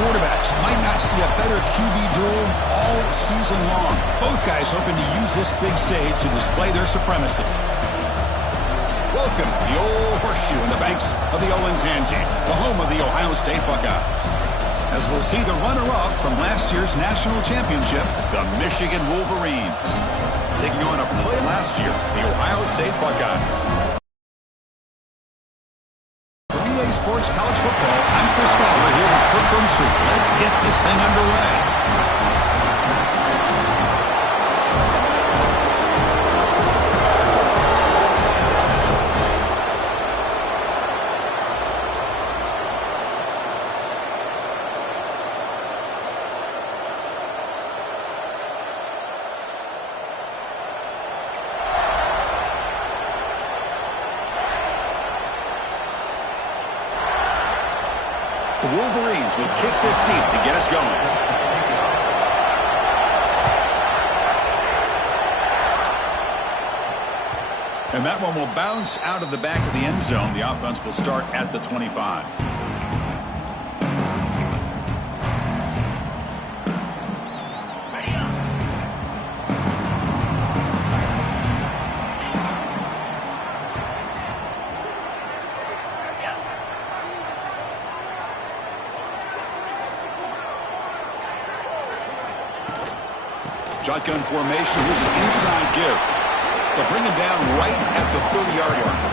quarterbacks might not see a better QB duel all season long. Both guys hoping to use this big stage to display their supremacy. Welcome to the old horseshoe in the banks of the Olentangy, the home of the Ohio State Buckeyes. As we'll see the runner-up from last year's national championship, the Michigan Wolverines, taking on a play last year, the Ohio State Buckeyes. Sports College Football. I'm Chris Fowler here with Kirk Rumsey. Let's get this thing underway. The Wolverines will kick this deep to get us going. And that one will bounce out of the back of the end zone. The offense will start at the 25. Shotgun formation. Here's an inside give. They'll bring him down right at the 30-yard line.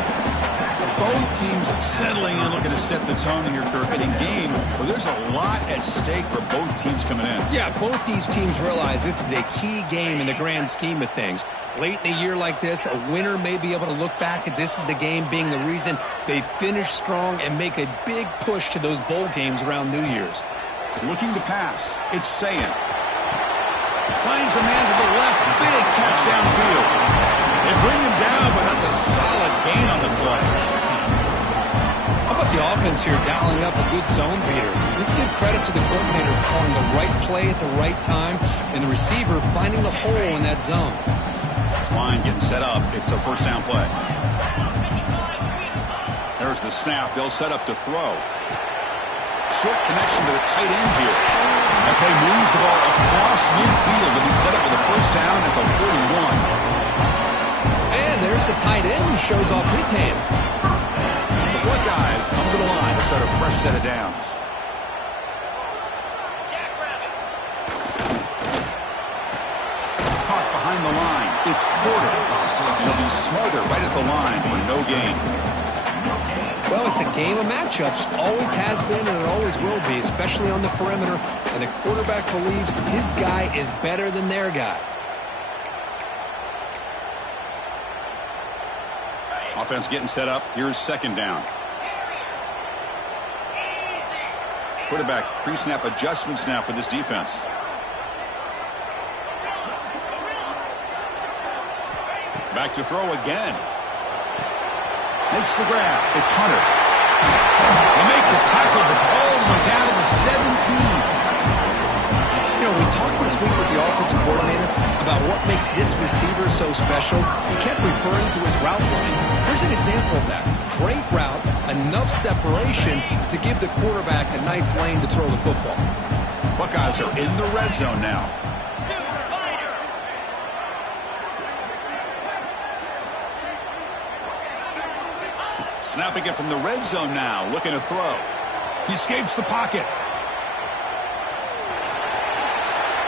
Both teams settling and looking to set the tone in your Kirk. In a game where there's a lot at stake for both teams coming in. Yeah, both these teams realize this is a key game in the grand scheme of things. Late in the year like this, a winner may be able to look back at this as a game being the reason they finish strong and make a big push to those bowl games around New Year's. Looking to pass. It's Sayin. Finds a man to the left. Big catch downfield. They bring him down, but that's a solid gain on the play. How about the offense here dialing up a good zone beater? Let's give credit to the coordinator for calling the right play at the right time and the receiver finding the hole in that zone. This line getting set up. It's a first down play. There's the snap. They'll set up to throw. Short connection to the tight end here. That play moves the ball across midfield to be set up for the first down at the 41. And there's the tight end who shows off his hands. The Buckeyes come to the line to start a fresh set of downs. Caught behind the line. It's Porter. And he'll be smothered right at the line for no gain. Well, it's a game of matchups. Always has been and it always will be, especially on the perimeter. And the quarterback believes his guy is better than their guy. Offense getting set up. Here's second down. Quarterback pre-snap adjustments now for this defense. Back to throw again. Makes the grab. It's Hunter. They make the tackle, but all the way down to the 17. You know, we talked this week with the offensive coordinator about what makes this receiver so special. He kept referring to his route running. Here's an example of that. Great route, enough separation to give the quarterback a nice lane to throw the football. Buckeyes are in the red zone now. Snapping it from the red zone now, looking to throw. He escapes the pocket.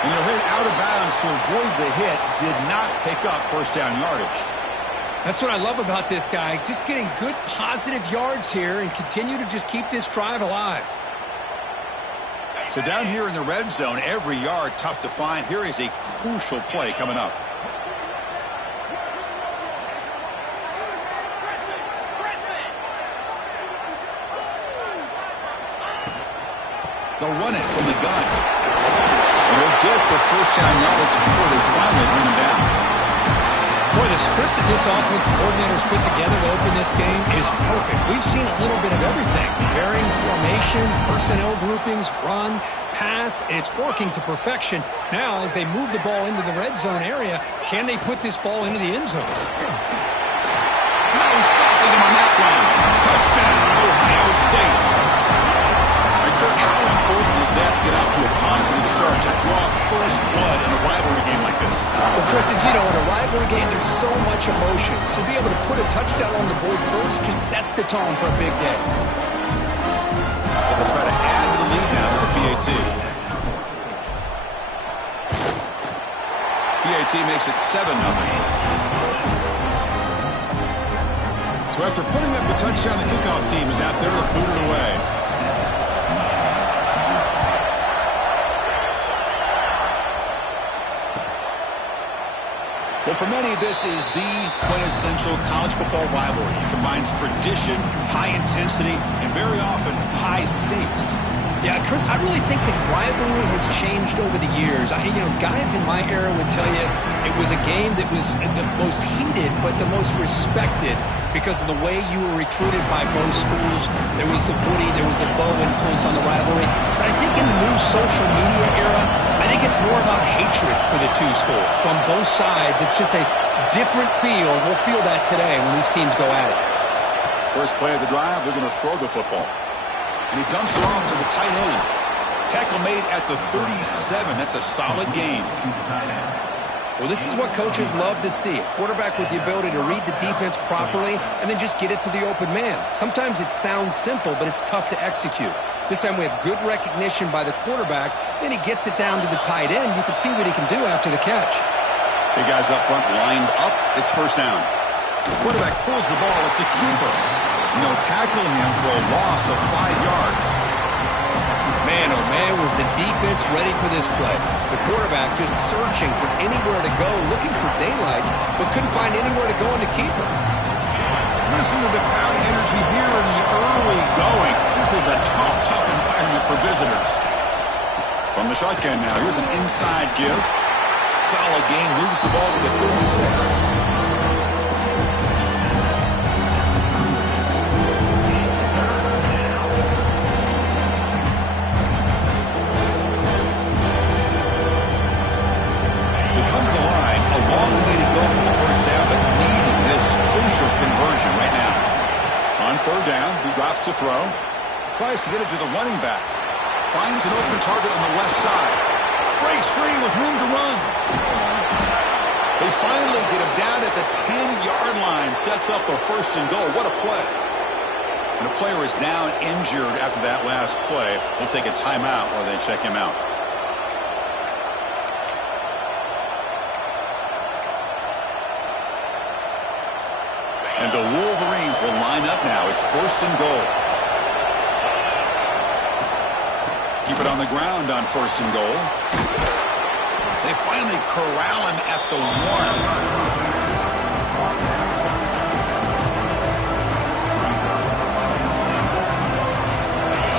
And he'll hit out of bounds to avoid the hit. Did not pick up first down yardage. That's what I love about this guy. Just getting good positive yards here and continue to just keep this drive alive. So down here in the red zone, every yard tough to find. Here is a crucial play coming up. They'll run it from the gun. And they'll get the first down yardage before they finally bring him down. Boy, the script that this offensive coordinator's put together to open this game is perfect. We've seen a little bit of everything. Varying formations, personnel groupings, run, pass. It's working to perfection. Now, as they move the ball into the red zone area, can they put this ball into the end zone? Now he's stopping him on that run. Touchdown, Ohio State. Kirk, how important is that to draw first blood in a rivalry game like this? Well, Chris, as you know, in a rivalry game, there's so much emotion. So to be able to put a touchdown on the board first just sets the tone for a big day. They'll try to add to the lead now with the PAT. PAT makes it 7-0. So after putting up the touchdown, the kickoff team is out there to boot it away. Well, for many, this is the quintessential college football rivalry. It combines tradition, high intensity, and very often high stakes. Yeah, Chris, I really think the rivalry has changed over the years. Guys in my era would tell you it was a game that was the most heated but the most respected because of the way you were recruited by both schools. There was the Woody, there was the Bo influence on the rivalry. But I think in the new social media era, I think it's more about hatred for the two schools. From both sides, it's just a different feel. We'll feel that today when these teams go at it. First play of the drive, they're going to throw the football. And he dumps it off to the tight end. Tackle made at the 37. That's a solid gain. Well, this is what coaches love to see. A quarterback with the ability to read the defense properly and then just get it to the open man. Sometimes it sounds simple, but it's tough to execute. This time we have good recognition by the quarterback. Then he gets it down to the tight end. You can see what he can do after the catch. Big guys up front lined up. It's first down. The quarterback pulls the ball. It's a keeper. And they'll tackle him for a loss of 5 yards. Man, oh man, was the defense ready for this play. The quarterback just searching for anywhere to go, looking for daylight, but couldn't find anywhere to go in the keeper. Listen to the crowd energy here in the early going. This is a tough environment for visitors. From the shotgun now, here's an inside give. Solid gain, moves the ball to the 36. Conversion right now. On third down, he drops to throw. Tries to get it to the running back. Finds an open target on the left side. Breaks free with room to run. They finally get him down at the 10-yard line. Sets up a first and goal. What a play. And the player is down injured after that last play. They'll take a timeout while they check him out. And the Wolverines will line up now. It's first and goal. Keep it on the ground on first and goal. They finally corral him at the 1.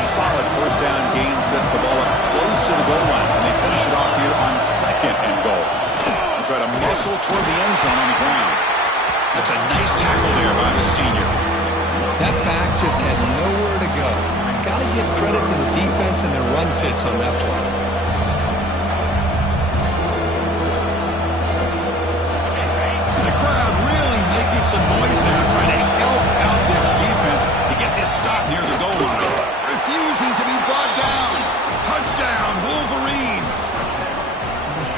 Solid first down gain sets the ball up close to the goal line. And they finish it off here on second and goal. They'll try to muscle toward the end zone on the ground. That's a nice tackle there by the senior. That back just had nowhere to go. Got to give credit to the defense and their run fits on that play. The crowd really making some noise now, trying to help out this defense to get this stop near the goal line. Refusing to be brought down. Touchdown, Wolverines.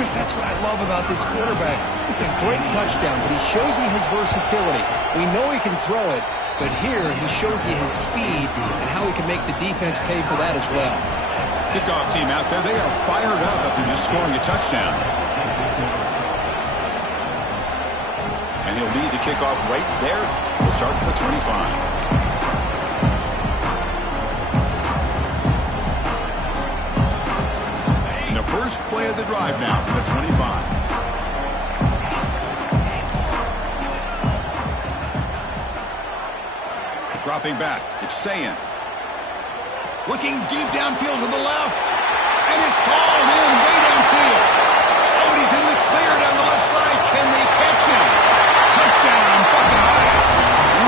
Chris, that's what I love about this quarterback. It's a great touchdown, but he shows you his versatility. We know he can throw it, but here he shows you his speed and how he can make the defense pay for that as well. Kickoff team out there, they are fired up after just scoring a touchdown. And he'll lead the kickoff right there. We'll start from the 25. First play of the drive now from the 25. Dropping back, it's Sayin. Looking deep downfield to the left. And it's hauled in way downfield. Oh, and he's in the clear down the left side. Can they catch him? Touchdown, Buckeyes.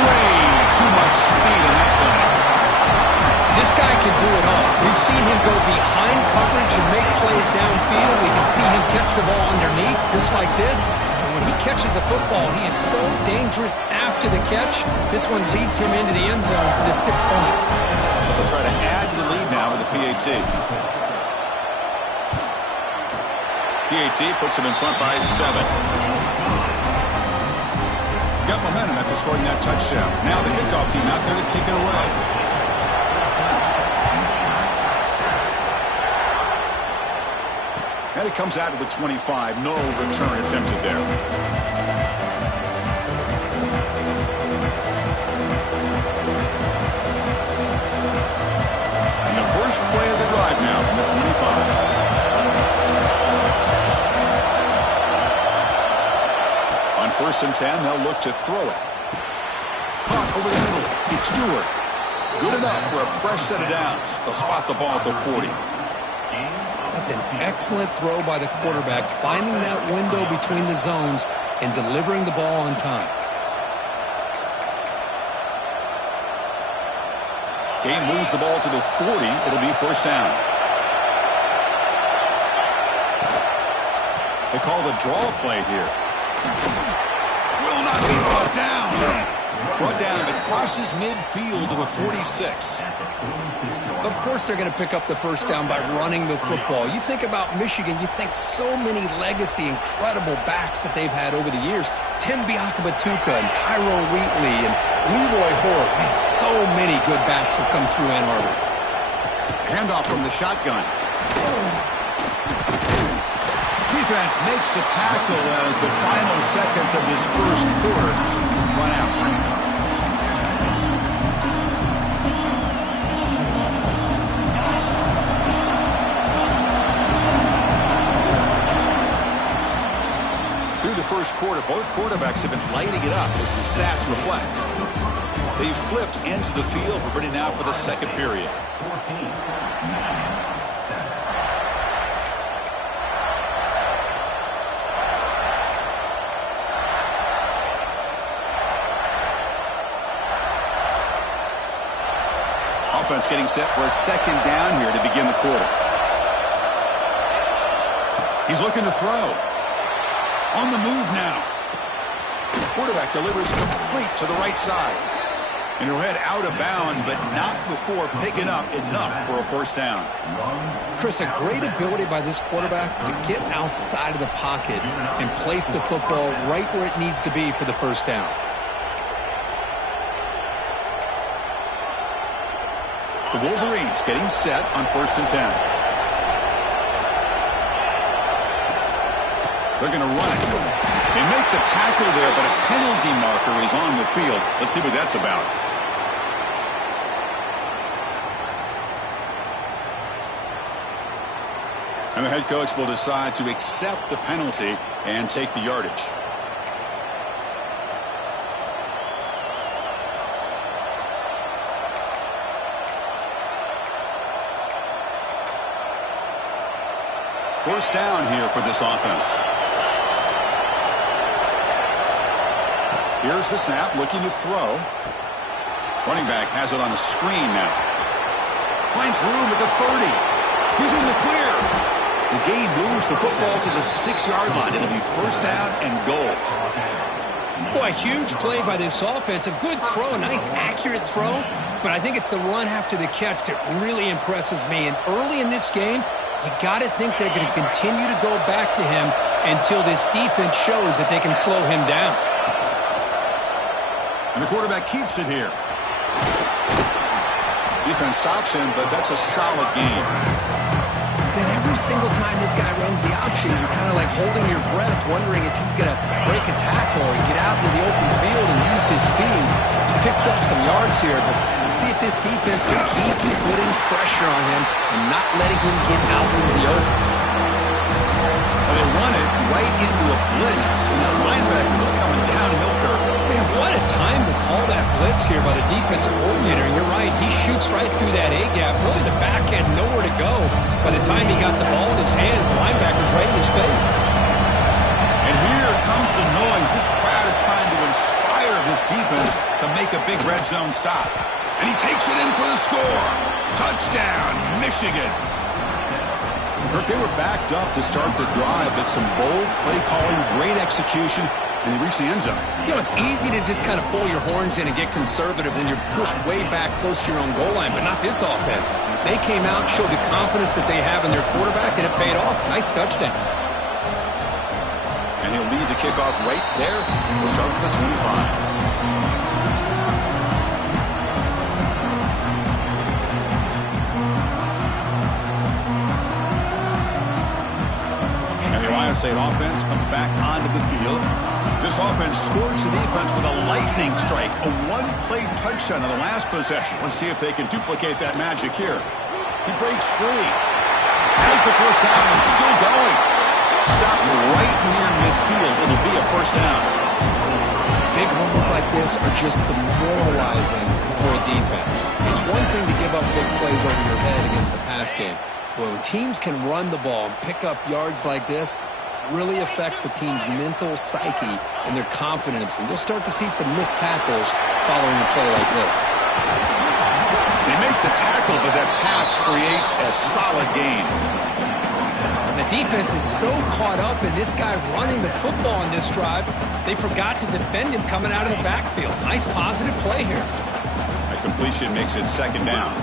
Way too much speed in that play. This guy can do it all. We've seen him go behind coverage and make plays downfield. We can see him catch the ball underneath just like this. And when he catches a football, he is so dangerous after the catch. This one leads him into the end zone for the 6 points. They'll try to add to the lead now with the PAT. PAT puts them in front by 7. Got momentum after scoring that touchdown. Now the kickoff team out there to kick it away. And it comes out to the 25. No return attempted there. And the first play of the drive now from the 25. On 1st and 10, they'll look to throw it. Caught over the middle. It's Stewart. Good enough for a fresh set of downs. They'll spot the ball at the 40. That's an excellent throw by the quarterback, finding that window between the zones and delivering the ball on time. Game moves the ball to the 40. It'll be 1st down. They call the draw play here. Will not be brought down. Brought down, but crosses midfield to the 46. Of course they're going to pick up the 1st down by running the football. You think about Michigan, you think so many legacy, incredible backs that they've had over the years. Tim Biakabatuka and Tyrone Wheatley and Leroy Hoare. Man, so many good backs have come through Ann Arbor. Handoff from the shotgun. Defense makes the tackle as the final seconds of this first quarter run out. Through the first quarter, both quarterbacks have been lighting it up as the stats reflect. They've flipped into the field. We're ready now for the second period. 14-9. Offense getting set for a 2nd down here to begin the quarter. He's looking to throw. On the move now. Quarterback delivers complete to the right side. And he'll head out of bounds, but not before picking up enough for a 1st down. Chris, a great ability by this quarterback to get outside of the pocket and place the football right where it needs to be for the 1st down. The Wolverines getting set on 1st and 10. They're going to run it. They make the tackle there, but a penalty marker is on the field. Let's see what that's about. And the head coach will decide to accept the penalty and take the yardage. First down here for this offense. Here's the snap, looking to throw. Running back has it on a screen now. Finds room at the 30. He's in the clear. The game moves the football to the 6-yard line. It'll be 1st down and goal. Boy, huge play by this offense. A good throw, a nice accurate throw. But I think it's the run after the catch that really impresses me. And early in this game, you got to think they're going to continue to go back to him until this defense shows that they can slow him down. And the quarterback keeps it here. Defense stops him, but that's a solid game. And every single time this guy runs the option, you're kind of like holding your breath, wondering if he's going to break a tackle or get out into the open field and use his speed. He picks up some yards here, but see if this defense can keep putting pressure on him and not letting him get out into the open. Well, they run it right into a blitz, and that linebacker was coming downhill curve. Man, what a time to call that blitz here by the defensive coordinator. And you're right, he shoots right through that A-gap. Really, the back had nowhere to go. By the time he got the ball in his hands, the linebacker's right in his face. And here comes the noise. This crowd is trying to inspire this defense to make a big red zone stop. And he takes it in for the score. Touchdown, Michigan. Kirk, they were backed up to start the drive, but some bold play calling, great execution, and he reached the end zone. You know, it's easy to just kind of pull your horns in and get conservative when you're pushed way back close to your own goal line, but not this offense. They came out, showed the confidence that they have in their quarterback, and it paid off. Nice touchdown. he'll lead the kickoff right there. We'll start with the 25. Ohio State offense comes back onto the field. This offense scores the defense with a lightning strike, a one-play touchdown on the last possession. Let's see if they can duplicate that magic here. He breaks free. Has the first down and is still going. Stop right near midfield. It'll be a first down. Big runs like this are just demoralizing for a defense. It's one thing to give up big plays over your head against the pass game. When teams can run the ball and pick up yards like this, really affects the team's mental psyche and their confidence. And you'll start to see some missed tackles following a play like this. They make the tackle, but that pass creates a solid gain. And the defense is so caught up in this guy running the football on this drive, they forgot to defend him coming out of the backfield. Nice positive play here. A completion makes it second down.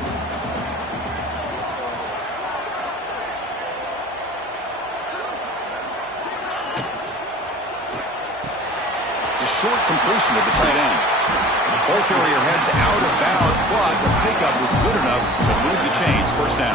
Short completion to the tight end. Ball carrier heads out of bounds, but the pickup was good enough to move the chains. First down.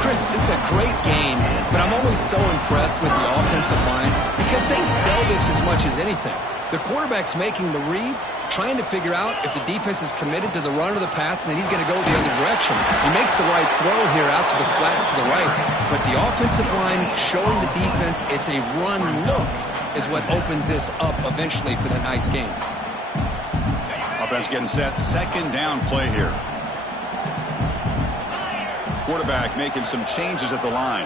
Chris, this is a great game, but I'm always so impressed with the offensive line because they sell this as much as anything. The quarterback's making the read, trying to figure out if the defense is committed to the run or the pass, and then he's going to go the other direction. He makes the right throw here out to the flat to the right, but the offensive line showing the defense it's a run look is what opens this up eventually for the nice game. Offense getting set. Second down play here. Quarterback making some changes at the line.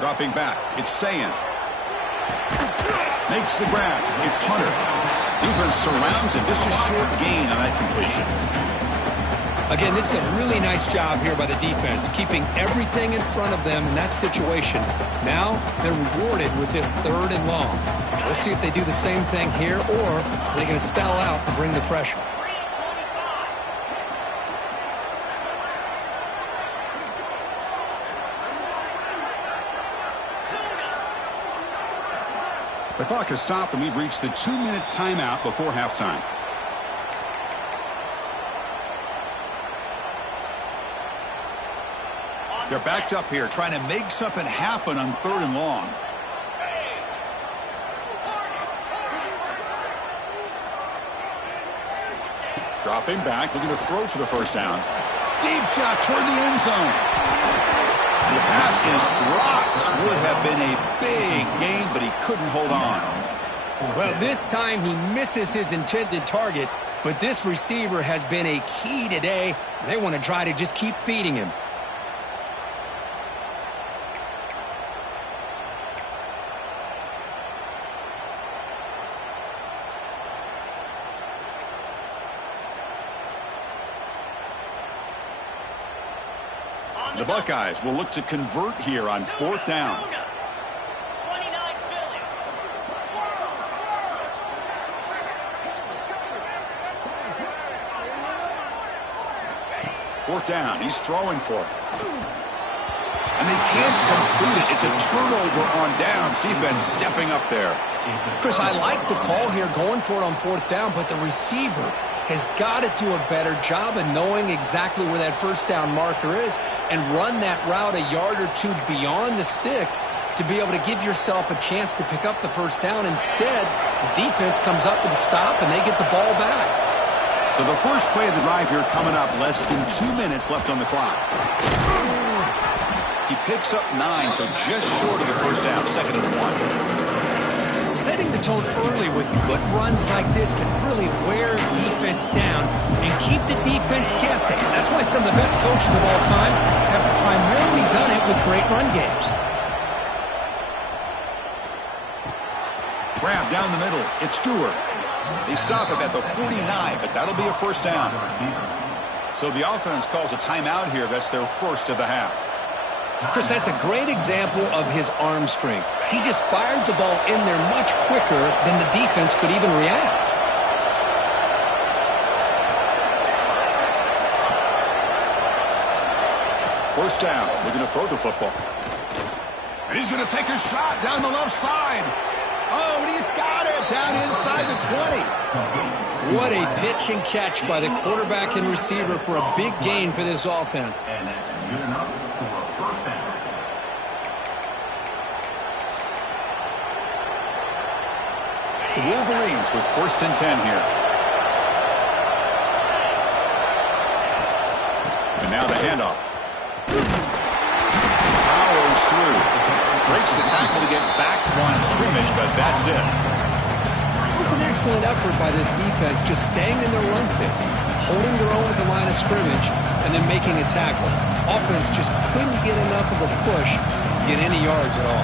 Dropping back. It's Sayan. Makes the grab. It's Hunter. Defense surrounds him. Just a short gain on that completion. Again, this is a really nice job here by the defense, keeping everything in front of them in that situation. Now they're rewarded with this third and long. We'll see if they do the same thing here, or they're going to sell out and bring the pressure. The clock has stopped, and we've reached the 2-minute timeout before halftime. They're backed up here, trying to make something happen on third and long. Dropping back, looking to throw for the first down. Deep shot toward the end zone. And the pass is dropped. Would have been a big gain, but he couldn't hold on. Well, this time he misses his intended target, but this receiver has been a key today. They want to try to just keep feeding him. The Buckeyes will look to convert here on fourth down. Fourth down. He's throwing for it. And they can't complete it. It's a turnover on downs. Defense stepping up there. Chris, I like the call here, going for it on fourth down, but the receiver has got to do a better job of knowing exactly where that first down marker is and run that route a yard or two beyond the sticks to be able to give yourself a chance to pick up the first down. Instead, the defense comes up with a stop and they get the ball back. So the first play of the drive here coming up, less than 2 minutes left on the clock. He picks up 9, so just short of the first down, second and 1. Setting the tone early with good runs like this can really wear defense down and keep the defense guessing. That's why some of the best coaches of all time have primarily done it with great run games. Grab down the middle. It's Stewart. They stop him at the 49, but that'll be a first down. So the offense calls a timeout here. That's their first of the half. Chris, that's a great example of his arm strength. He just fired the ball in there much quicker than the defense could even react. First down. We're going to throw the football. And he's going to take a shot down the left side. Oh, and he's got it down inside the 20. What a pitch and catch by the quarterback and receiver for a big gain for this offense. And that's good enough for a first down. The Wolverines with 1st and 10 here. And now the handoff. Powers through. Breaks the tackle to get back to the line of scrimmage, but that's it. It was an excellent effort by this defense, just staying in their run fits, holding their own at the line of scrimmage, and then making a tackle. Offense just couldn't get enough of a push to get any yards at all.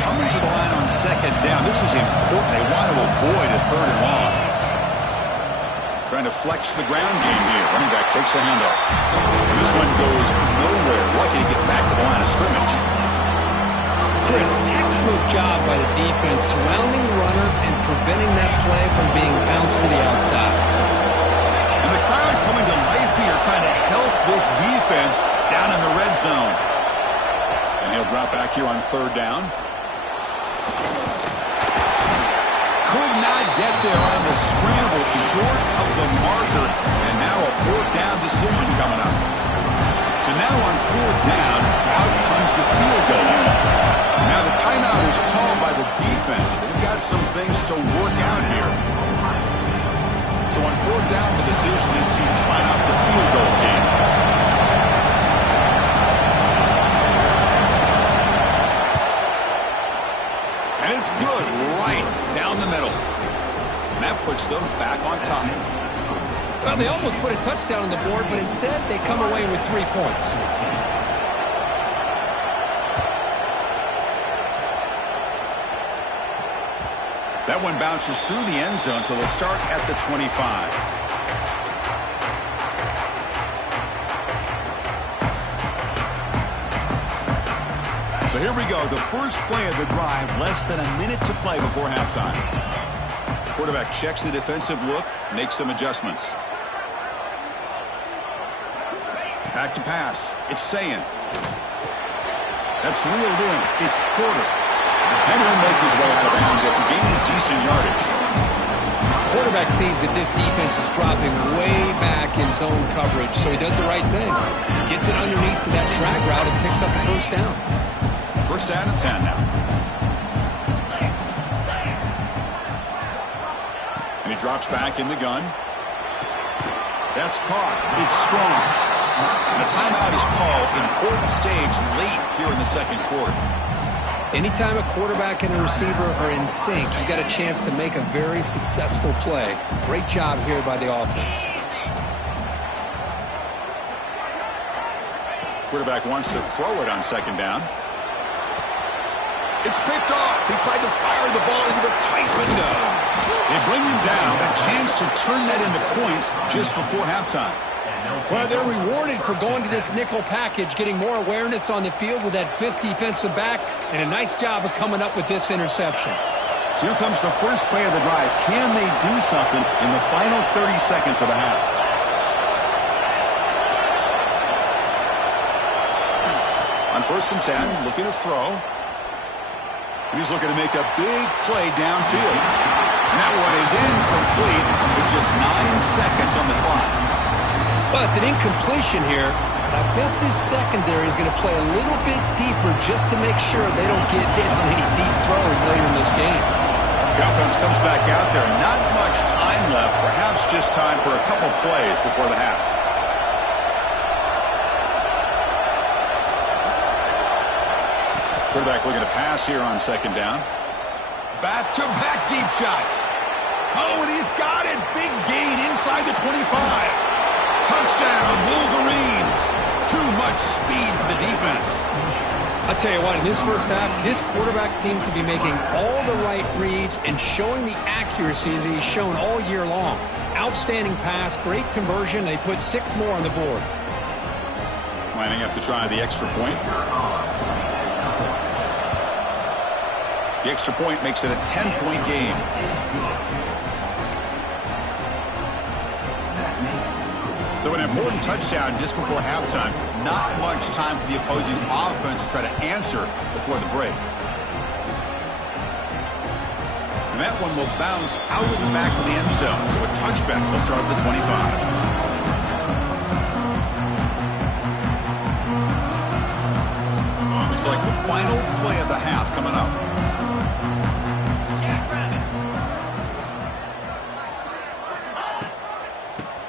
Coming to the line on 2nd down. This is important. They want to avoid a 3rd and long. Trying to flex the ground game here. Running back takes the handoff. This one goes nowhere. Lucky to get back to the line of scrimmage. Chris, textbook job by the defense surrounding the runner and preventing that play from being bounced to the outside. And the crowd coming to life here trying to help this defense down in the red zone. And he'll drop back here on 3rd down. Could not get there on the scramble, short of the marker, and now a 4th down decision coming up. So now on 4th down, out comes the field goal unit. Now the timeout is called by the defense. They've got some things to work out here. So on 4th down, the decision is to try out the field goal team. And it's good right down the middle. And that puts them back on top. Well, they almost put a touchdown on the board, but instead they come away with 3 points. That one bounces through the end zone, so they'll start at the 25. So here we go, the first play of the drive, less than a minute to play before halftime. Quarterback checks the defensive look, makes some adjustments. Back to pass. It's Sayin. That's reeled in. It's Porter. And he'll make his way out of bounds after gaining decent yardage. Quarterback sees that this defense is dropping way back in zone coverage, so he does the right thing. Gets it underneath to that drag route and picks up the 1st down. 1st down and 10 now. And he drops back in the gun. That's caught. It's strong. And a timeout is called. Important stage late here in the 2nd quarter. Anytime a quarterback and a receiver are in sync, you got a chance to make a very successful play. Great job here by the offense. Quarterback wants to throw it on 2nd down. It's picked off. He tried to fire the ball into a tight window. They bring him down. A chance to turn that into points just before halftime. Well, they're rewarded for going to this nickel package, getting more awareness on the field with that 5th defensive back, and a nice job of coming up with this interception. So here comes the first play of the drive. Can they do something in the final 30 seconds of the half? On 1st and 10, looking to throw. And he's looking to make a big play downfield. And that one is incomplete with just 9 seconds on the clock. Well, it's an incompletion here, but I bet this secondary is going to play a little bit deeper just to make sure they don't get hit on any deep throws later in this game. The offense comes back out there. Not much time left. Perhaps just time for a couple plays before the half. Quarterback looking to pass here on 2nd down. Back-to-back deep shots. Oh, and he's got it. Big gain inside the 25. Touchdown, Wolverines. Too much speed for the defense. I'll tell you what, in this first half, this quarterback seemed to be making all the right reads and showing the accuracy that he's shown all year long. Outstanding pass, great conversion. They put 6 more on the board. Lining up to try the extra point. The extra point makes it a 10-point game. So an important touchdown just before halftime. Not much time for the opposing offense to try to answer before the break. And that one will bounce out of the back of the end zone. So a touchback will start at the 25. Looks like the final play of the half coming up.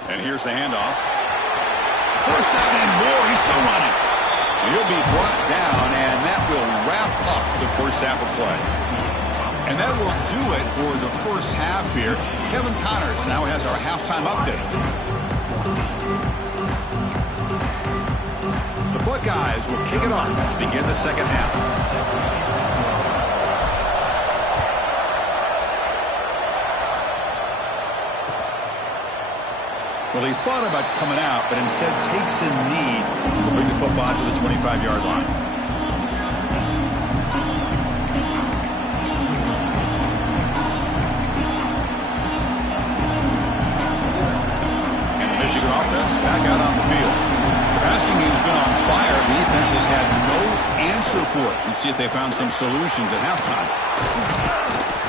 And here's the handoff. First down and more. He's still running. He'll be brought down, and that will wrap up the first half of play. And that will do it for the first half here. Kevin Connors now has our halftime update. The Buckeyes will kick it off to begin the second half. Well, he thought about coming out, but instead takes a knee to bring the football to the 25-yard line. And the Michigan offense back out on the field. The passing game's been on fire. The defense has had no answer for it. Let's see if they found some solutions at halftime.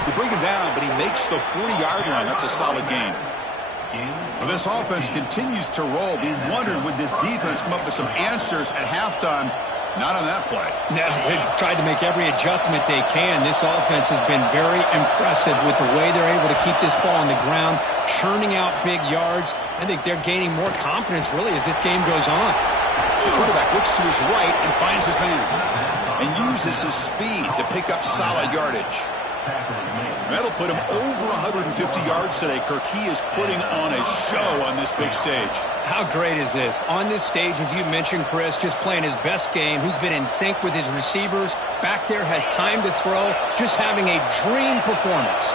They bring him down, but he makes the 40-yard line. That's a solid game. Well, this offense continues to roll. We wondered, would this defense come up with some answers at halftime? Not on that play. No, they've tried to make every adjustment they can. This offense has been very impressive with the way they're able to keep this ball on the ground, churning out big yards. I think they're gaining more confidence, really, as this game goes on. The quarterback looks to his right and finds his man and uses his speed to pick up solid yardage. That'll put him over 150 yards today. Kirk, he is putting on a show on this big stage. How great is this? On this stage, as you mentioned, Chris, just playing his best game. He's been in sync with his receivers. Back there, has time to throw. Just having a dream performance.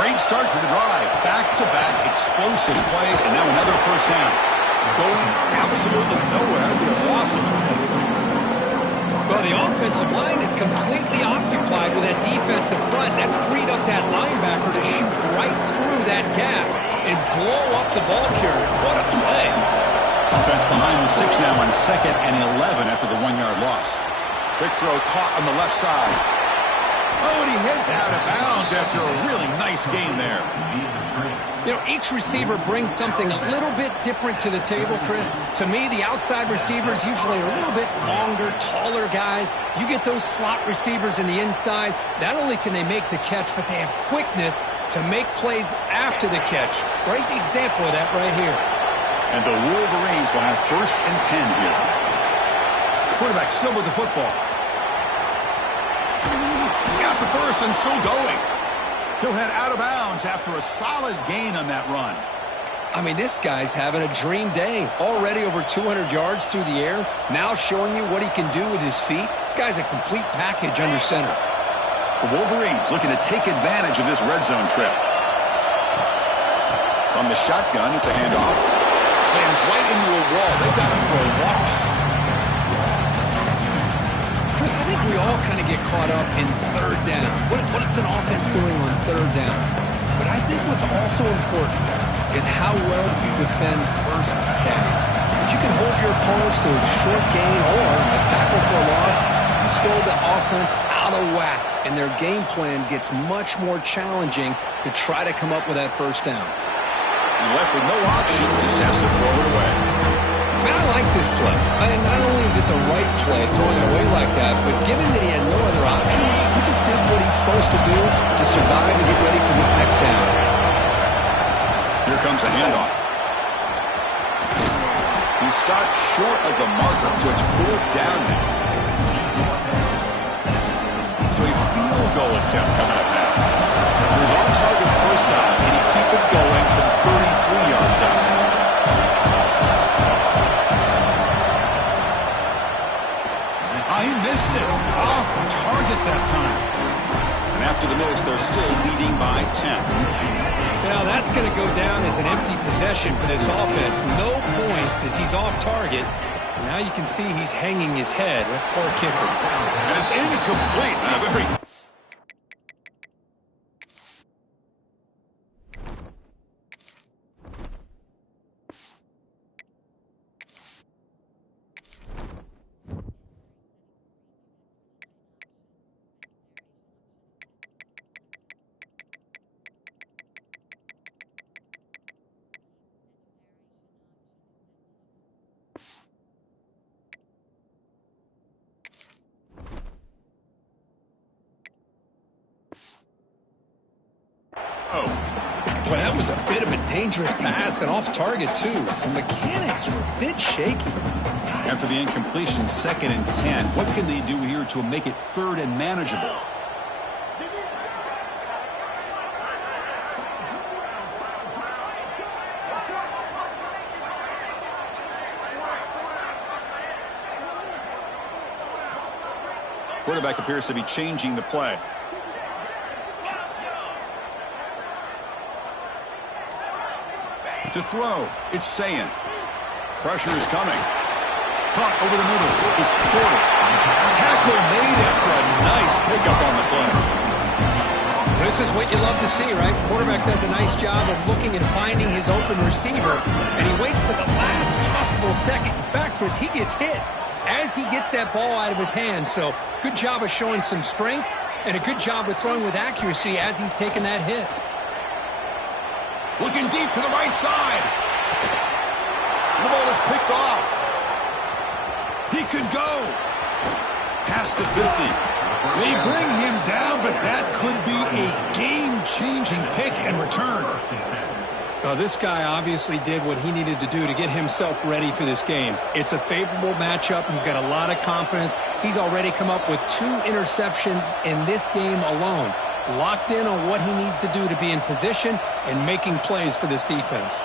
Great start for the drive. Back-to-back explosive plays, and now another first down. Going absolutely nowhere. We have lost him. Well, the offensive line is completely occupied with that defensive front. That freed up that linebacker to shoot right through that gap and blow up the ball carrier. What a play. Offense behind the 6 now on 2nd and 11 after the 1-yard loss. Big throw caught on the left side. Oh, and he heads out of bounds after a really nice game there. You know, each receiver brings something a little bit different to the table, Chris. To me, the outside receivers usually are a little bit longer, taller guys. You get those slot receivers in the inside. Not only can they make the catch, but they have quickness to make plays after the catch. Great example of that right here. And the Wolverines will have 1st and 10 here. Quarterback still with the football. He's got the first and still going. He'll head out of bounds after a solid gain on that run. I mean, this guy's having a dream day. Already over 200 yards through the air. Now showing you what he can do with his feet. This guy's a complete package under center. The Wolverines looking to take advantage of this red zone trip. From the shotgun, it's a handoff. Slams right into a wall. They've got him for a loss. Chris, I think we all kind of get caught up in 3rd down. What is an offense doing on 3rd down? But I think what's also important is how well you defend 1st down. If you can hold your opponents to a short gain or a tackle for a loss, you throw the offense out of whack, and their game plan gets much more challenging to try to come up with that 1st down. And left with no option, just has to throw it away. Man, I like this play. And not only is it the right play, throwing it away like that, but given that he had no other option, he just did what he's supposed to do to survive and get ready for this next down. Here comes a handoff. He stopped short of the marker, so it's 4th down now. So a field goal attempt coming up now. He was on target the first time, and he keep it going from 33 yards out. He missed it. Off target that time. And after the miss, they're still leading by 10. Now that's going to go down as an empty possession for this offense. No points as he's off target. Now you can see he's hanging his head. Poor kicker. And it's incomplete. A very... Boy, that was a bit of a dangerous pass and off target, too. The mechanics were a bit shaky. After the incompletion, 2nd and 10. What can they do here to make it 3rd and manageable? Quarterback appears to be changing the play. To throw, it's Sayin. Pressure is coming. Caught over the middle. It's Porter. Tackle made after a nice pickup on the play. This is what you love to see, right? Quarterback does a nice job of looking and finding his open receiver, and he waits to the last possible second. In fact, Chris, he gets hit as he gets that ball out of his hands. So good job of showing some strength and a good job of throwing with accuracy as he's taking that hit. Looking deep to the right side. The ball is picked off. He could go. Past the 50. They bring him down, but that could be a game-changing pick and return. This guy obviously did what he needed to do to get himself ready for this game. It's a favorable matchup. He's got a lot of confidence. He's already come up with 2 interceptions in this game alone. Locked in on what he needs to do to be in position and making plays for this defense.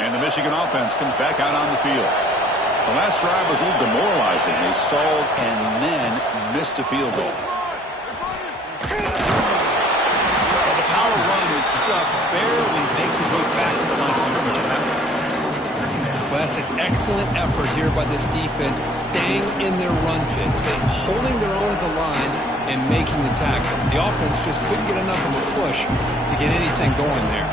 And the Michigan offense comes back out on the field. The last drive was a little demoralizing. They stalled and then missed a field goal. Well, the power run is stuffed, barely makes his way back to the line of scrimmage. Well, that's an excellent effort here by this defense, staying in their run fit, staying holding their own at the line and making the tackle. The offense just couldn't get enough of a push to get anything going there.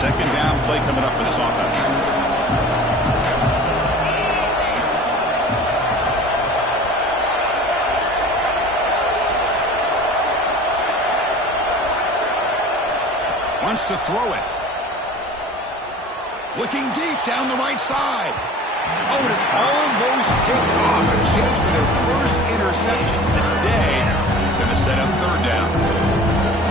2nd down play coming up for this offense. Wants to throw it. Looking deep down the right side. Oh, and it's almost picked off. A chance for their first interception today. Going to set up 3rd down.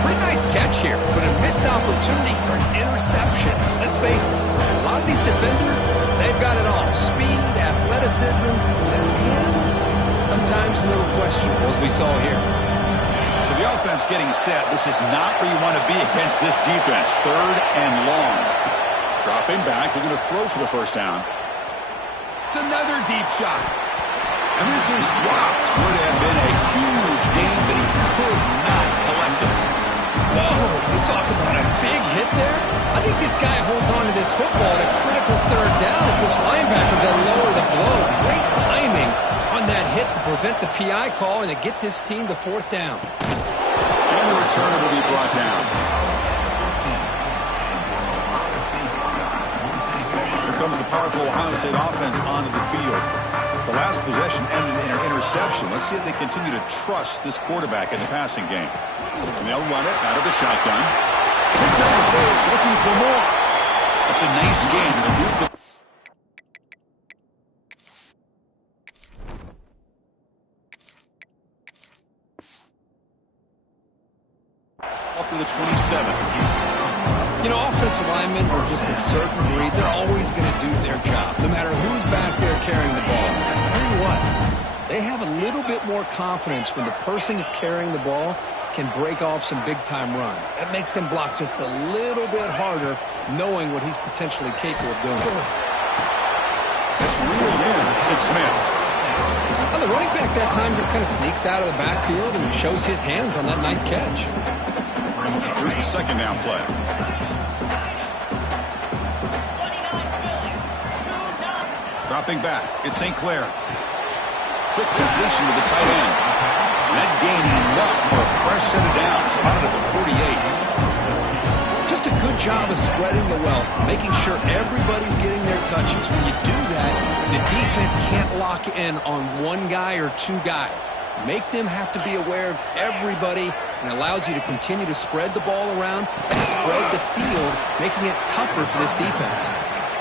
Pretty nice catch here, but a missed opportunity for an interception. Let's face it, a lot of these defenders, they've got it all. Speed, athleticism, their hands, sometimes a little questionable, as we saw here. So the offense getting set. This is not where you want to be against this defense. 3rd and long. Dropping back. They're going to throw for the 1st down. It's another deep shot. And this is dropped. Would have been a huge gain, but he could not collect it. Whoa, you talk about a big hit there? I think this guy holds on to this football at a critical 3rd down if this linebacker doesn't lower the blow. Great timing on that hit to prevent the PI call and to get this team to 4th down. And the returner will be brought down. Here comes the powerful Ohio State offense onto the field. The last possession ended in an interception. Let's see if they continue to trust this quarterback in the passing game. And they'll run it out of the shotgun. Picks up the pace, looking for more. It's a nice game to move the... Up to the 27. You know, offensive linemen are just a certain breed. They're always going to do their job, no matter who's back there carrying the ball. I tell you what, they have a little bit more confidence when the person that's carrying the ball can break off some big-time runs. That makes him block just a little bit harder, knowing what he's potentially capable of doing. It's reeled in. It's Smith. Well, the running back that time just kind of sneaks out of the backfield and shows his hands on that nice catch. Here's the 2nd down play. Dropping back. It's St. Clair. Quick completion to the tight end. That gain enough for a fresh set of downs. Spotted at the 48. Just a good job of spreading the wealth, making sure everybody's getting their touches. When you do that, the defense can't lock in on one guy or 2 guys. Make them have to be aware of everybody, and allows you to continue to spread the ball around and spread the field, making it tougher for this defense.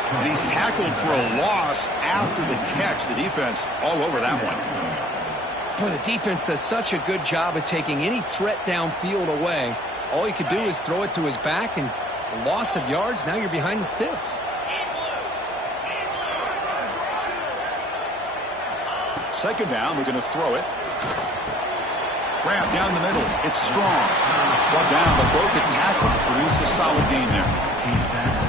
And he's tackled for a loss after the catch. The defense all over that one. Boy, the defense does such a good job of taking any threat downfield away. All you could do is throw it to his back, and a loss of yards, now you're behind the sticks. Second down, we're going to throw it. Grab down the middle. It's strong. Brought down, but broken tackle to produce a solid gain there.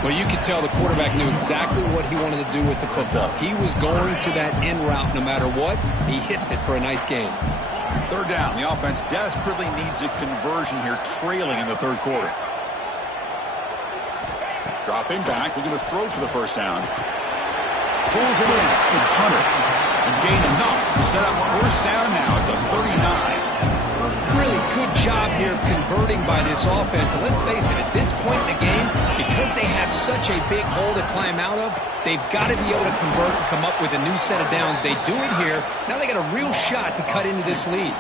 Well, you could tell the quarterback knew exactly what he wanted to do with the football. He was going to that in route no matter what. He hits it for a nice gain. Third down. The offense desperately needs a conversion here, trailing in the third quarter. Dropping back. We're going to throw for the first down. Pulls it in. It's Hunter. And gain enough to set up first down now at the 39. Really good job here of converting by this offense. And let's face it, at this point in the game, because they have such a big hole to climb out of, they've got to be able to convert and come up with a new set of downs. They do it here. Now they got a real shot to cut into this lead.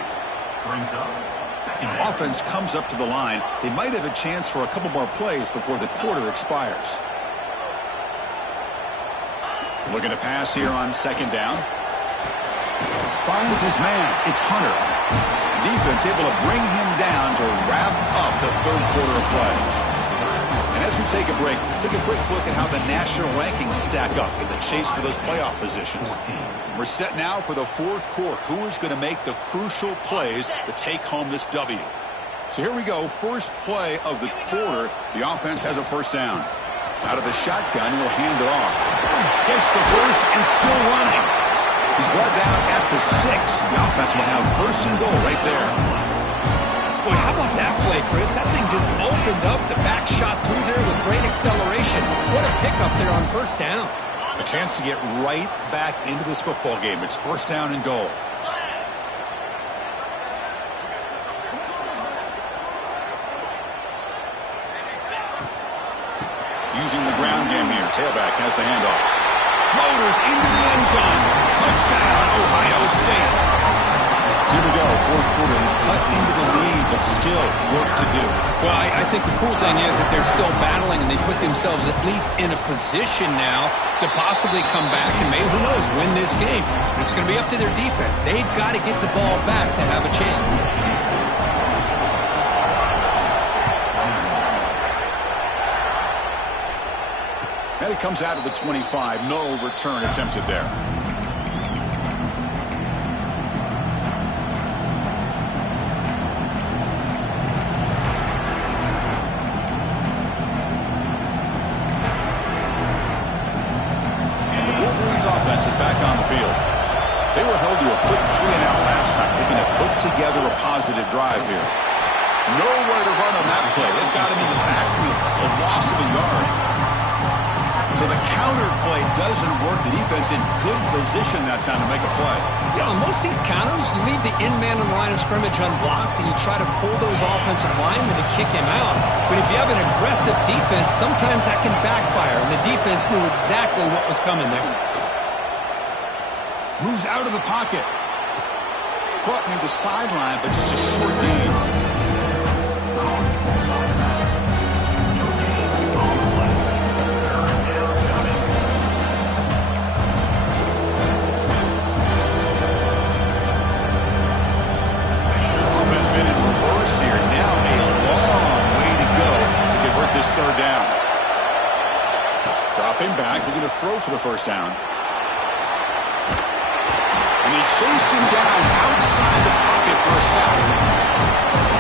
Offense comes up to the line. They might have a chance for a couple more plays before the quarter expires. Looking to pass here on second down. Finds his man. It's Hunter. Defense able to bring him down to wrap up the third quarter of play. And as we take a break, take a quick look at how the national rankings stack up in the chase for those playoff positions. We're set now for the fourth quarter. Who is going to make the crucial plays to take home this W? So here we go. First play of the quarter. The offense has a first down. Out of the shotgun, will hand it off. Gets the first and still running. He's brought down at the 6. The offense will have first and goal right there. Boy, how about that play, Chris? That thing just opened up. The back shot through there with great acceleration. What a pickup there on first down. A chance to get right back into this football game. It's first down and goal. Using the ground game here. Tailback has the handoff. Motors into the end zone. Touchdown, Ohio State. So here we go, fourth quarter. They cut into the lead, but still work to do. Well, I think the cool thing is that they're still battling, and they put themselves at least in a position now to possibly come back and maybe, who knows, win this game. But it's going to be up to their defense. They've got to get the ball back to have a chance. And it comes out of the 25. No return attempted there. And the Wolverines offense is back on the field. They were held to a quick 3-and-out last time, looking to put together a positive drive here. Nowhere to run on that play. They've got him in the backfield. It's a loss of a yard. So the counter play doesn't work. The defense in good position that time to make a play. You know, most of these counters, you leave the in man in the line of scrimmage unblocked, and you try to pull those offensive linemen to kick him out. But if you have an aggressive defense, sometimes that can backfire, and the defense knew exactly what was coming there. Moves out of the pocket. Caught near the sideline, but just a short gain. Here. Now a long way to go to convert this third down. Dropping back, looking to throw for the first down. And they chase him down outside the pocket for a sack.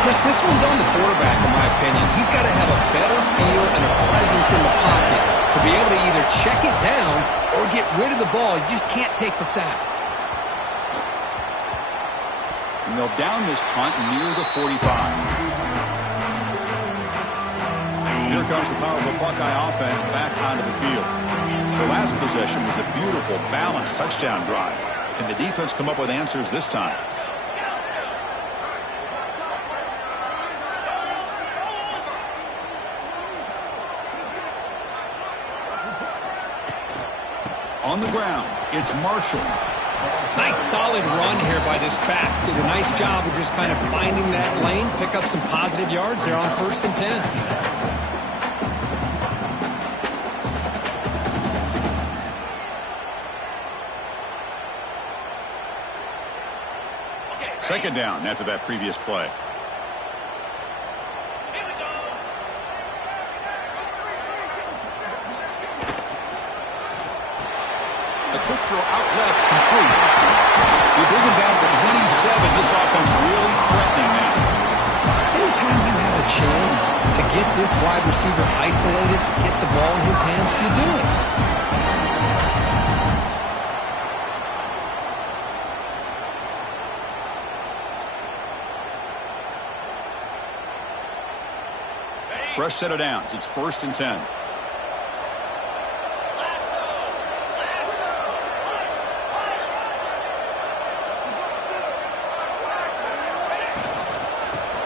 Chris, this one's on the quarterback, in my opinion. He's got to have a better feel and a presence in the pocket to be able to either check it down or get rid of the ball. You just can't take the sack. And they'll down this punt near the 45. Here comes the powerful Buckeye offense back onto the field. The last possession was a beautiful, balanced touchdown drive. Can the defense come up with answers this time? On the ground, it's Marshall. Nice solid run here by this back. Did a nice job of just kind of finding that lane, pick up some positive yards there on 1st and 10. Second down after that previous play. A quick throw out left, complete. We bring him down to the 27. This offense really threatening now. Anytime you have a chance to get this wide receiver isolated, get the ball in his hands, you do it. Fresh set of downs. It's 1st and 10.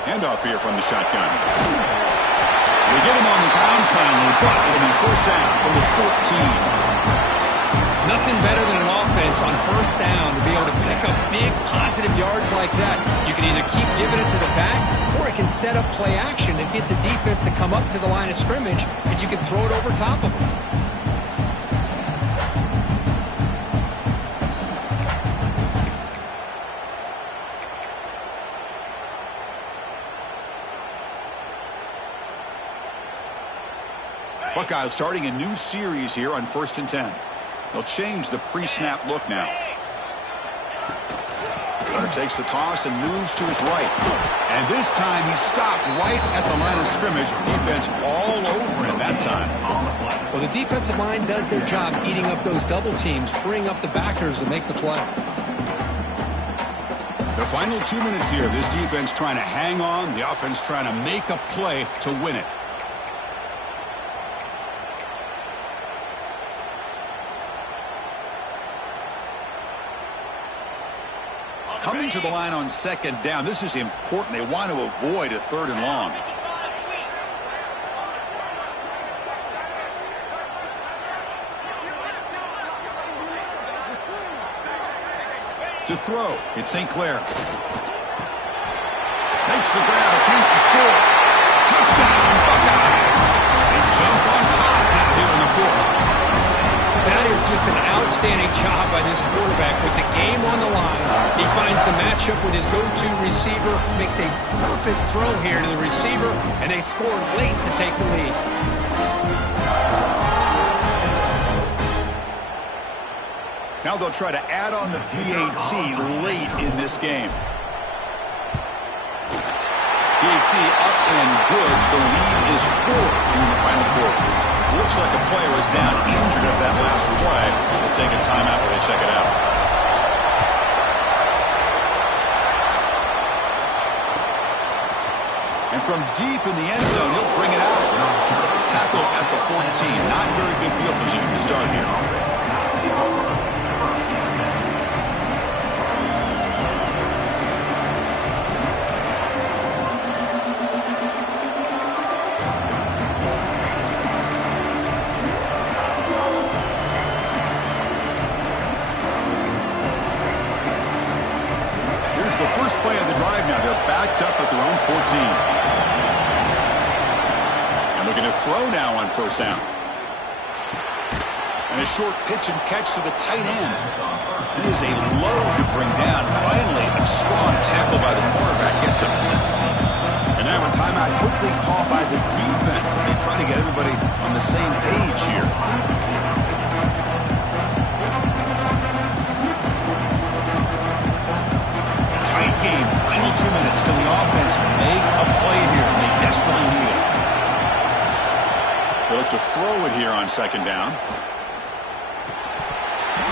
Handoff here from the shotgun. We get him on the ground finally, but it'll be 1st down from the 14. Nothing better than an offense on 1st down to be able to pick up big positive yards like that. You can either keep giving it to the back, or it can set up play action and get the defense to come up to the line of scrimmage, and you can throw it over top of them. Buckeyes starting a new series here on 1st and 10. They'll change the pre-snap look now. Hunter takes the toss and moves to his right. And this time he stopped right at the line of scrimmage. Defense all over him that time. Well, the defensive line does their job eating up those double teams, freeing up the backers to make the play. The final 2 minutes here. This defense trying to hang on. The offense trying to make a play to win it. Coming to the line on 2nd down. This is important. They want to avoid a 3rd and long. To throw, it's St. Clair. Makes the grab, a chance to score. Touchdown, Buckeyes. They jump on top now here in the 4th. That is just an outstanding job by this quarterback. With the game on the line, he finds the matchup with his go-to receiver, makes a perfect throw here to the receiver, and they scored late to take the lead. Now they'll try to add on the PAT late in this game. PAT up and good. The lead is 4 in the final quarter. Looks like a player was down injured at that last play. They'll take a timeout while they check it out. And from deep in the end zone, he'll bring it out. Tackle at the 14. Not very good field position to start here. Play of the drive now. They're backed up at their own 14. And looking to throw now on 1st down. And a short pitch and catch to the tight end. He is a load to bring down. Finally, a strong tackle by the quarterback gets him. And now a timeout quickly called by the defense as they try to get everybody on the same page here. Tight game. Final 2 minutes. Can the offense make a play here? They desperately need it. They look to throw it here on 2nd down.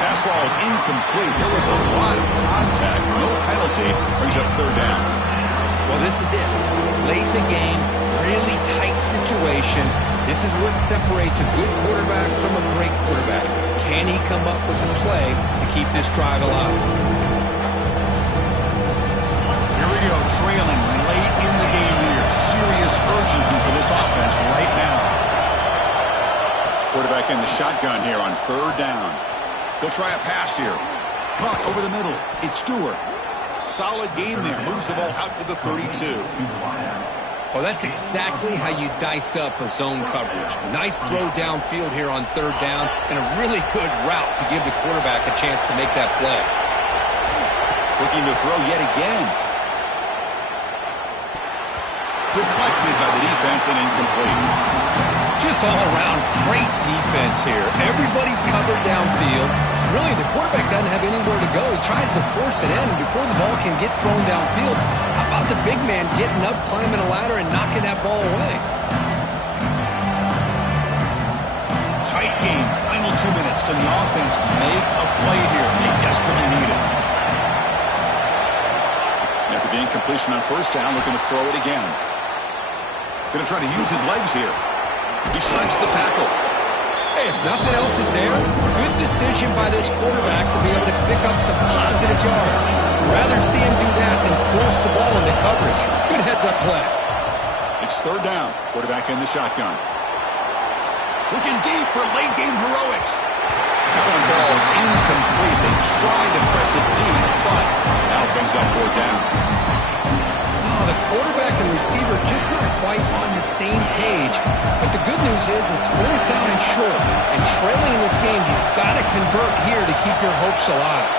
Pass ball is incomplete. There was a lot of contact. No penalty. Brings up 3rd down. Well, this is it. Late in the game, really tight situation. This is what separates a good quarterback from a great quarterback. Can he come up with the play to keep this drive alive? Trailing late in the game here. Serious urgency for this offense right now. Quarterback in the shotgun here on 3rd down. They'll try a pass here. Caught over the middle. It's Stewart. Solid gain there. Moves the ball out to the 32. Well, that's exactly how you dice up a zone coverage. Nice throw downfield here on 3rd down, and a really good route to give the quarterback a chance to make that play. Looking to throw yet again. Deflected by the defense and incomplete. Just all around great defense here. Everybody's covered downfield. Really, the quarterback doesn't have anywhere to go. He tries to force it in, and before the ball can get thrown downfield, how about the big man getting up, climbing a ladder, and knocking that ball away? Tight game. Final 2 minutes. Can the offense make a play here? They desperately need it. After the incompletion on first down, looking to throw it again. Going to try to use his legs here. He shreds the tackle. Hey, if nothing else is there, good decision by this quarterback to be able to pick up some positive yards. Rather see him do that than force the ball into coverage. Good heads-up play. It's third down. Quarterback in the shotgun. Looking deep for late-game heroics. That one falls incomplete. They tried to press it deep, but now it brings up fourth down. Oh, the quarterback and receiver just not quite on the same page. But the good news is it's fourth down and short. And trailing in this game, you've got to convert here to keep your hopes alive.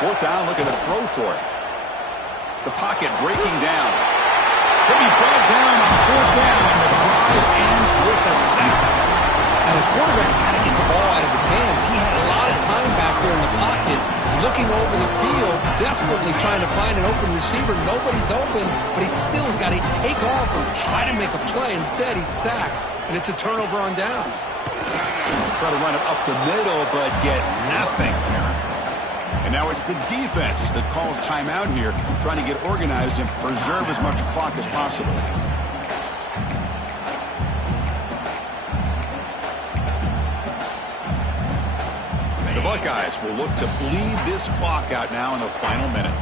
Fourth down, looking to throw for it. The pocket breaking down. He'll be brought down on fourth down, and the drive ends with a sack. Now, the quarterback's got to get the ball out of his hands. He had a lot of time back there in the pocket, looking over the field, desperately trying to find an open receiver. Nobody's open, but he still has got to take off and try to make a play. Instead, he's sacked, and it's a turnover on downs. Try to run it up the middle, but get nothing. And now it's the defense that calls timeout here, trying to get organized and preserve as much clock as possible. The Buckeyes will look to bleed this clock out now in the final minute.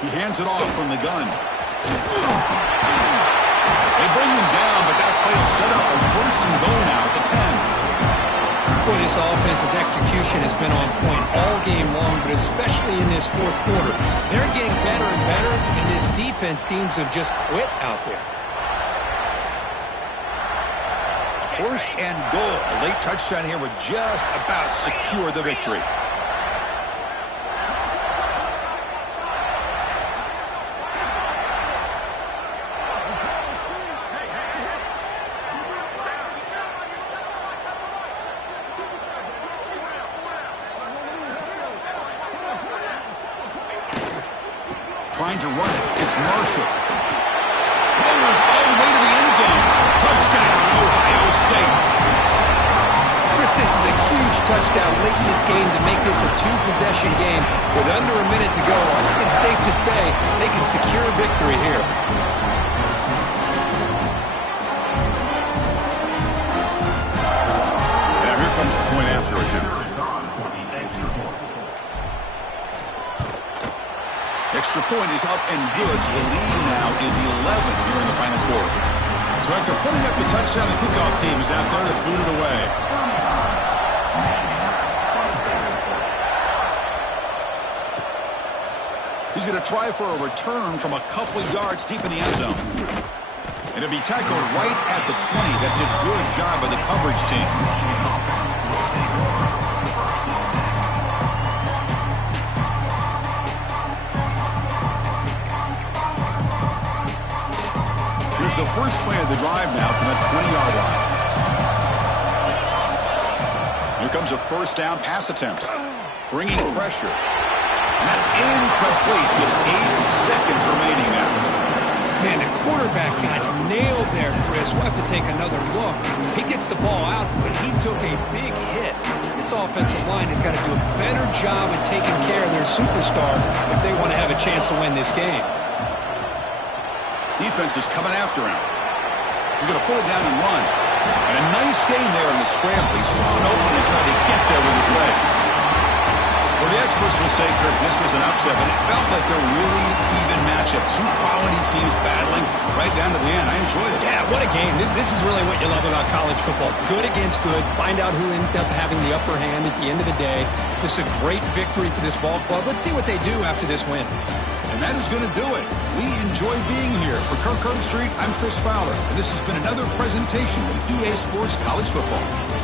He hands it off from the gun. They bring him down, but that play will set up a first and goal now at the 10. Boy, this offense's execution has been on point all game long, but especially in this fourth quarter. They're getting better and better, and this defense seems to have just quit out there. First and goal. A late touchdown here would just about secure the victory. Trying to run it. It's Marshall. Powers all the way to the end zone. Touchdown, Ohio State. Chris, this is a huge touchdown late in this game to make this a two-possession game. With under a minute to go, I think it's safe to say they can secure victory here. Now here comes the point after attempt. Extra point is up and good, so the lead now is 11 here in the final quarter. So after putting up the touchdown, the kickoff team is out there to boot it away. He's going to try for a return from a couple of yards deep in the end zone. And it'll be tackled right at the 20. That's a good job by the coverage team. Here's the first play of the drive now from the 20-yard line. Here comes a first down pass attempt. Bringing pressure. And that's incomplete. Just 8 seconds remaining now. Man, the quarterback got nailed there, Chris. We'll have to take another look. He gets the ball out, but he took a big hit. This offensive line has got to do a better job of taking care of their superstar if they want to have a chance to win this game. Defense is coming after him. He's going to pull it down and run. And a nice gain there in the scramble. He saw an opening and tried to get there with his legs. Well, the experts will say, Kirk, this this was an upset, but it felt like a really even matchup. Two quality teams battling right down to the end. I enjoyed it. Yeah, what a game. This is really what you love about college football. Good against good. Find out who ends up having the upper hand at the end of the day. This is a great victory for this ball club. Let's see what they do after this win. And that is going to do it. We enjoy being here. For Kirk Street, I'm Chris Fowler, and this has been another presentation of EA Sports College Football.